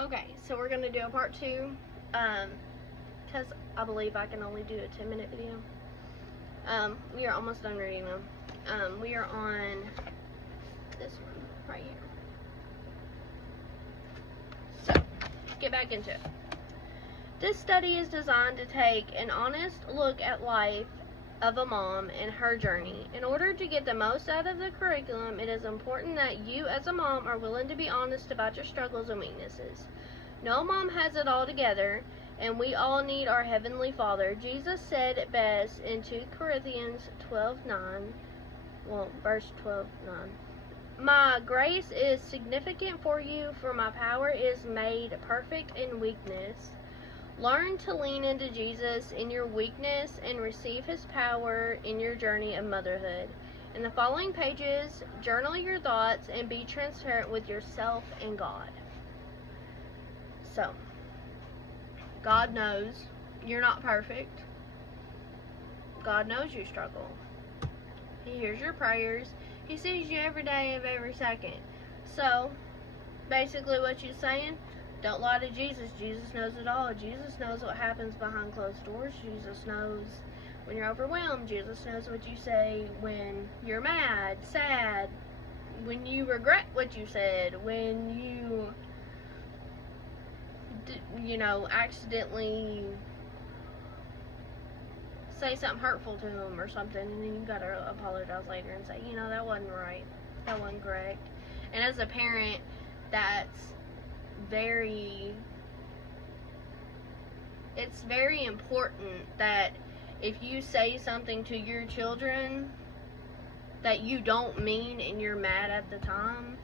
Okay, so we're going to do a part 2, because I believe I can only do a 10-minute video. We are almost done reading them. We are on this one right here. So, get back into it. This study is designed to take an honest look at life of a mom and her journey. In order to get the most out of the curriculum, it is important that you as a mom are willing to be honest about your struggles and weaknesses. No mom has it all together, and we all need our Heavenly Father. Jesus said it best in 2 Corinthians 12:9, verse 12:9. My grace is significant for you, for my power is made perfect in weakness. Learn to lean into Jesus in your weakness and receive His power in your journey of motherhood. In the following pages, journal your thoughts and be transparent with yourself and God. So, God knows you're not perfect. God knows you struggle. He hears your prayers. He sees you every day of every second. So, basically what you're saying, don't lie to Jesus. Jesus knows it all. Jesus knows what happens behind closed doors. Jesus knows when you're overwhelmed. Jesus knows what you say when you're mad, sad, when you regret what you said, when you, accidentally say something hurtful to him or something, and then you gotta apologize later and say, that wasn't right. That wasn't correct. And as a parent, it's very important that if you say something to your children that you don't mean and you're mad at the time,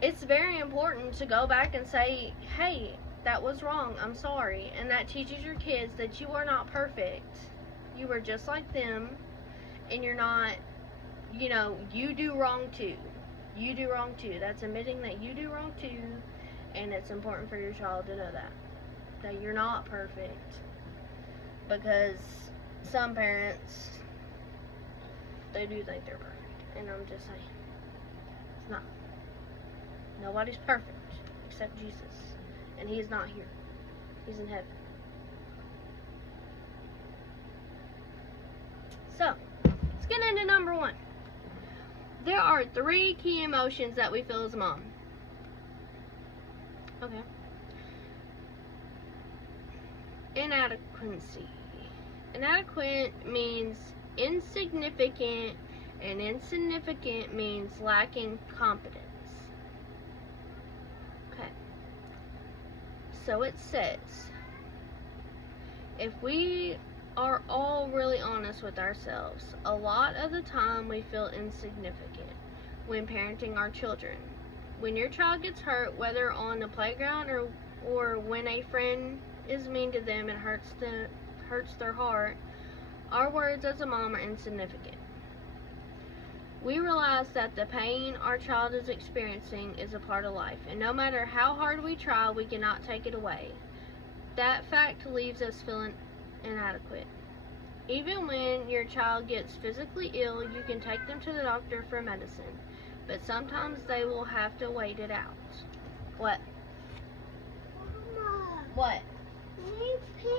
it's very important to go back and say, hey, that was wrong, I'm sorry. And that teaches your kids that you are not perfect. You are just like them, and you're not, you do wrong too. You do wrong too. That's admitting that you do wrong too. And it's important for your child to know that you're not perfect, because some parents, they do think they're perfect, and I'm just saying, it's not. Nobody's perfect except Jesus, and He's not here. He's in heaven. So, let's get into number 1. There are 3 key emotions that we feel as a mom. Okay. Inadequacy. Inadequate means insignificant, and insignificant means lacking competence. Okay. So it says, if we are all really honest with ourselves, a lot of the time we feel insignificant when parenting our children. When your child gets hurt, whether on the playground or when a friend is mean to them and hurts their heart, our words as a mom are insignificant. We realize that the pain our child is experiencing is a part of life, and no matter how hard we try, we cannot take it away. That fact leaves us feeling inadequate. Even when your child gets physically ill, you can take them to the doctor for medicine, but sometimes they will have to wait it out. What? Mama, What? my pink.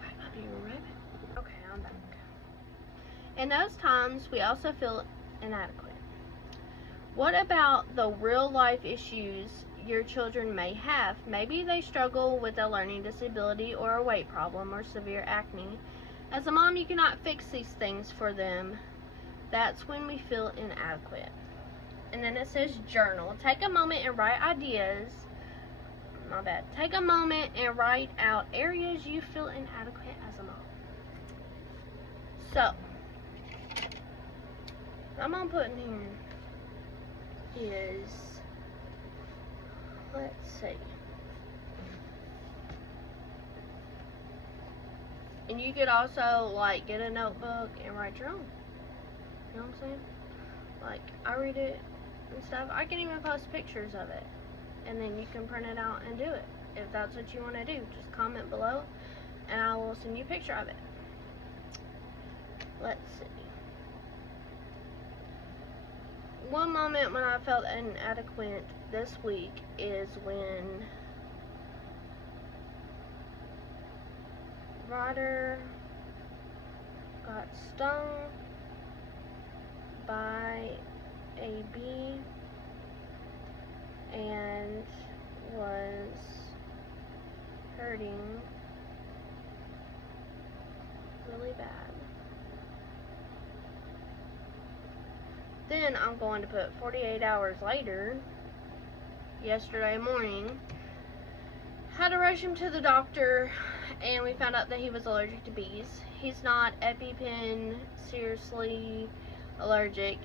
Alright, I'll be right back. Okay, I'm back. In those times, we also feel inadequate. What about the real life issues your children may have? Maybe they struggle with a learning disability or a weight problem or severe acne. As a mom, you cannot fix these things for them. That's when we feel inadequate. And then it says journal. Take a moment and write ideas. Take a moment and write out areas you feel inadequate as a mom. So, what I'm going to put in here is, let's see. And you could also, get a notebook and write your own. You know what I'm saying? I read it and stuff. I can even post pictures of it. And then you can print it out and do it. If that's what you want to do, just comment below and I will send you a picture of it. Let's see. One moment when I felt inadequate this week is when Ryder got stung by a bee and was hurting really bad. Then I'm going to put 48 hours later, yesterday morning, had to rush him to the doctor, and we found out that he was allergic to bees. He's not EpiPen seriously allergic.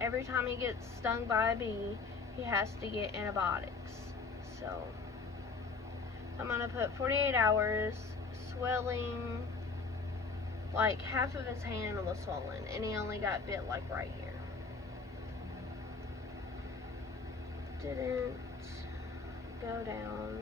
Every time he gets stung by a bee, he has to get antibiotics. So I'm gonna put 48 hours, swelling, like half of his hand was swollen, and he only got bit like right here. Didn't go down.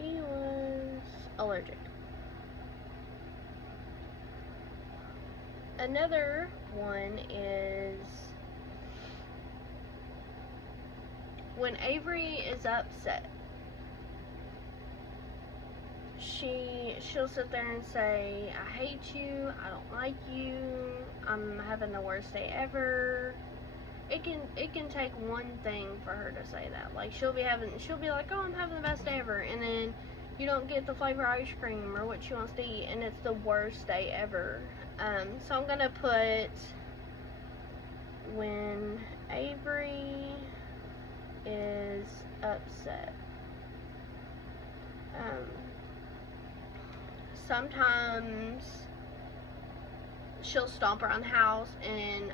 He was allergic. Another one is when Avery is upset. She'll sit there and say, I hate you, I don't like you, I'm having the worst day ever. It can take one thing for her to say that. Like she'll be like, oh, I'm having the best day ever, and then you don't get the flavor ice cream or what she wants to eat, and it's the worst day ever. So I'm gonna put when Avery is upset. Sometimes she'll stomp around the house and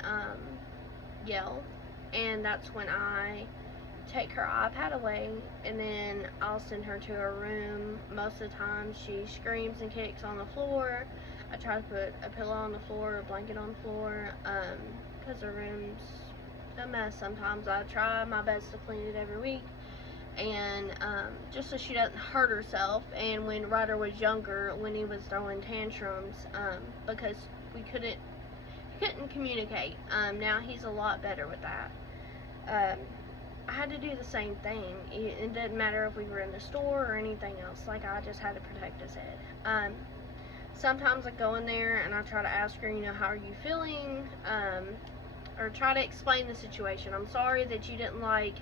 yell, and that's when I take her iPad away, and then I'll send her to her room. Most of the time she screams and kicks on the floor. I try to put a pillow on the floor, a blanket on the floor, because her room's a mess sometimes. I try my best to clean it every week, and just so she doesn't hurt herself. And when Ryder was younger, when he was throwing tantrums, because we couldn't communicate, now he's a lot better with that. I had to do the same thing. It didn't matter if we were in the store or anything else. Like, I just had to protect his head. Sometimes I go in there and I try to ask her, how are you feeling? Or try to explain the situation. I'm sorry that you didn't like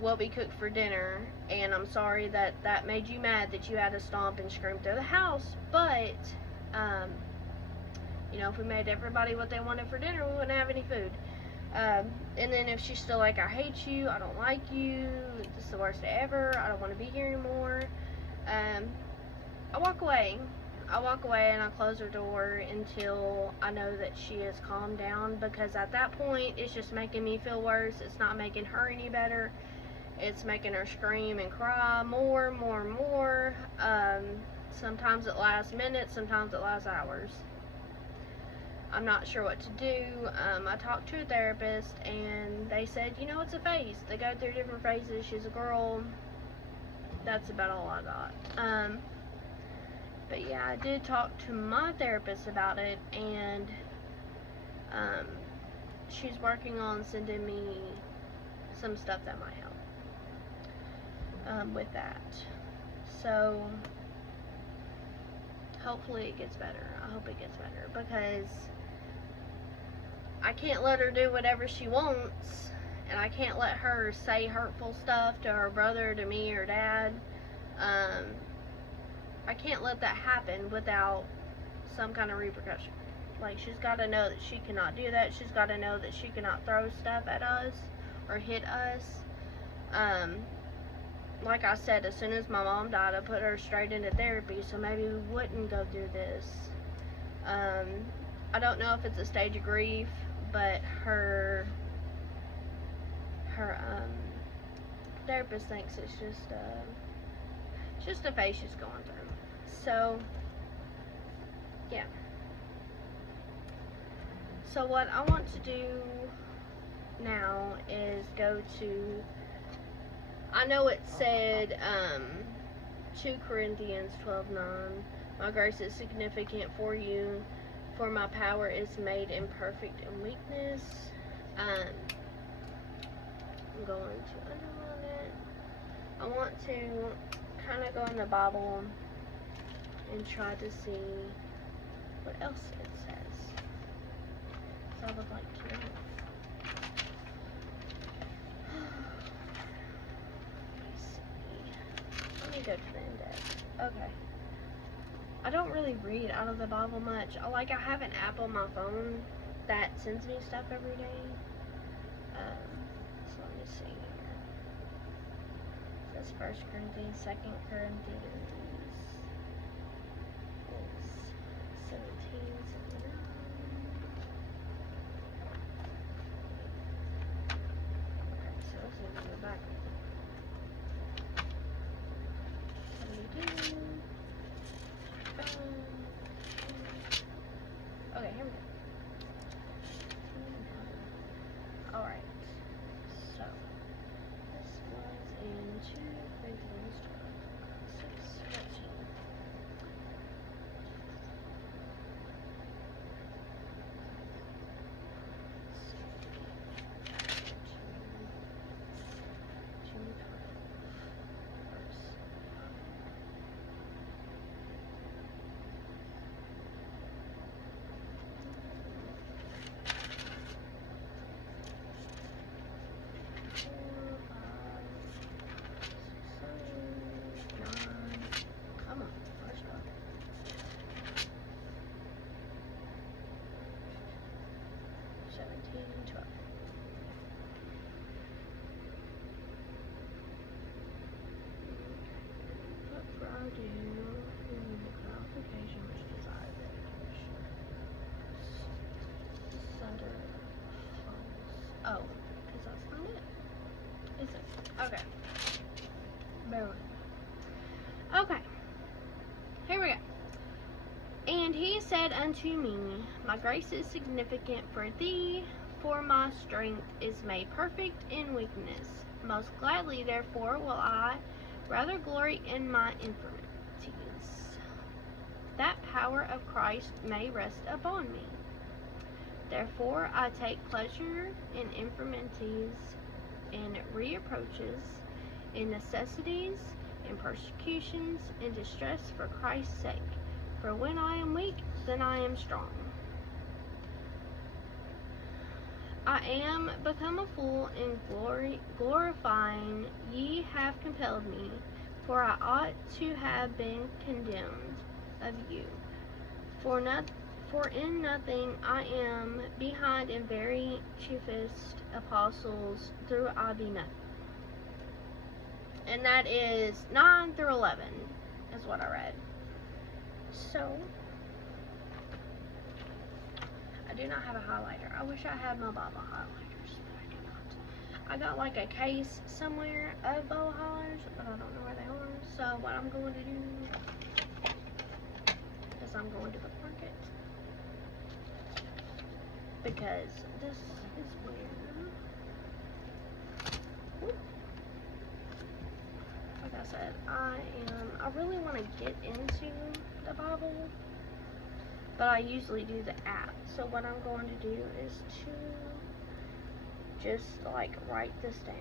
what we cooked for dinner, and I'm sorry that made you mad, that you had to stomp and scream through the house, but if we made everybody what they wanted for dinner, we wouldn't have any food. And then if she's still like, I hate you, I don't like you, this is the worst day ever, I don't want to be here anymore, I walk away and I close her door until I know that she is calmed down, because at that point it's just making me feel worse. It's not making her any better. It's making her scream and cry more. Sometimes it lasts minutes, sometimes it lasts hours. I'm not sure what to do. I talked to a therapist and they said, it's a phase. They go through different phases. She's a girl. That's about all I got. But yeah, I did talk to my therapist about it, and she's working on sending me some stuff that might help with that. So hopefully it gets better. I hope it gets better, because I can't let her do whatever she wants, and I can't let her say hurtful stuff to her brother, to me, or dad. I can't let that happen without some kind of repercussion. Like, she's got to know that she cannot do that. She's got to know that she cannot throw stuff at us or hit us. Like I said, as soon as my mom died, I put her straight into therapy, so maybe we wouldn't go through this. I don't know if it's a stage of grief, but her therapist thinks it's just a phase she's going through. So, yeah. So what I want to do now is go to, I know it said 2 Corinthians 12:9, My grace is significant for you, for my power is made imperfect in weakness. I'm going to underline it. I want to kind of go in the Bible and try to see what else it says. So I would like to know. Let me go to the index. Okay. I don't really read out of the Bible much. I have an app on my phone that sends me stuff every day. So let me see here. It says 1 Corinthians, 2 Corinthians is 17:79. Okay, so this is in the back. 72. Okay, here we go. Alright, so this was in 2 Corinthians 6:14. Come on, let's go. 17:12. But for I do, in the qualification which desires dedication. Sunder false. Oh, because that's not it. Is it? Okay. Bear with me. Okay. Here we go. And he said unto me, my grace is significant for thee, for my strength is made perfect in weakness. Most gladly, therefore, will I rather glory in my infirmities, that power of Christ may rest upon me. Therefore, I take pleasure in infirmities, in reproaches, in necessities, in persecutions, in distress for Christ's sake. For when I am weak, then I am strong. I am become a fool in glorifying ye have compelled me, for I ought to have been condemned of you. For in nothing I am behind in very chiefest apostles, through I be nothing. And that is 9 through 11 is what I read. So, I do not have a highlighter. I wish I had my Bible highlighters, but I do not. I got like a case somewhere of Bible highlighters, but I don't know where they are. So, what I'm going to do is I'm going to bookmark it. Because this is where... Whoop. Like I said, I really want to get into the Bible, but I usually do the app. So what I'm going to do is to just like write this down.